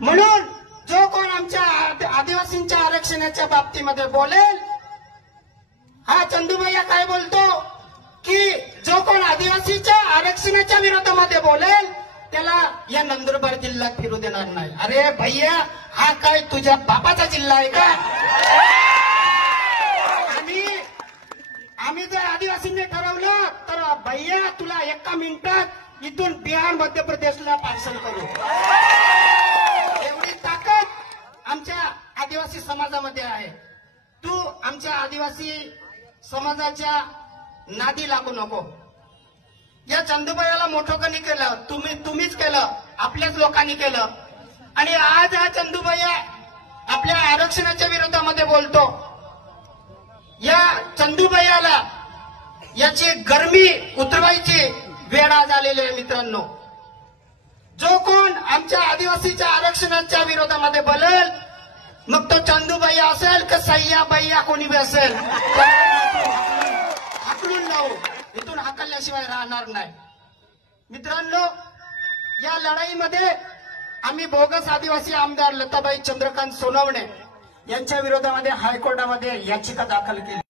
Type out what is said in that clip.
म्हणून जो कोण आमच्या आदिवासींच्या आरक्षणाच्या बाबतीमध्ये बोलेल, हा चंदूभैया काय बोलतो की जो कोण आदिवासीच्या आरक्षणाच्या विरोधामध्ये बोलेल त्याला या नंदुरबार जिल्ह्यात फिरू देणार नाही. अरे भैया, हा काय तुझ्या बापाचा जिल्हा आहे का? आम्ही जर आदिवासींनी ठरवलं तर भैया तुला एका मिनिटात इथून बिहार मध्य प्रदेशला पार्सल करू. एवढी ताकद आमच्या आदिवासी समाजामध्ये आहे. तू आमच्या आदिवासी समाजाच्या नादी लागू नको. या चंदूभैयाला मोठं कधी केलं तुम्हीच केलं, आपल्याच लोकांनी केलं. आणि आज हा चंदूभैया आपल्या आरक्षणाच्या विरोधामध्ये बोलतो. या चंदूभैयाला याची गरमी उतरवायची वेळ आज आलेली आहे. मित्रांनो, जो कोण आमच्या आदिवासीच्या आरक्षणाच्या विरोधामध्ये बोलेल, मग तो चंदूभैया असेल का सय्या भैया कोणी बी असेल, हाकलून लावू. इथून हाकलल्याशिवाय राहणार नाही. मित्रांनो, या लढाईमध्ये आम्ही बोगस आदिवासी आमदार लताबाई चंद्रकांत सोनवणे यांच्या विरोधामध्ये हायकोर्टामध्ये याचिका दाखल केली.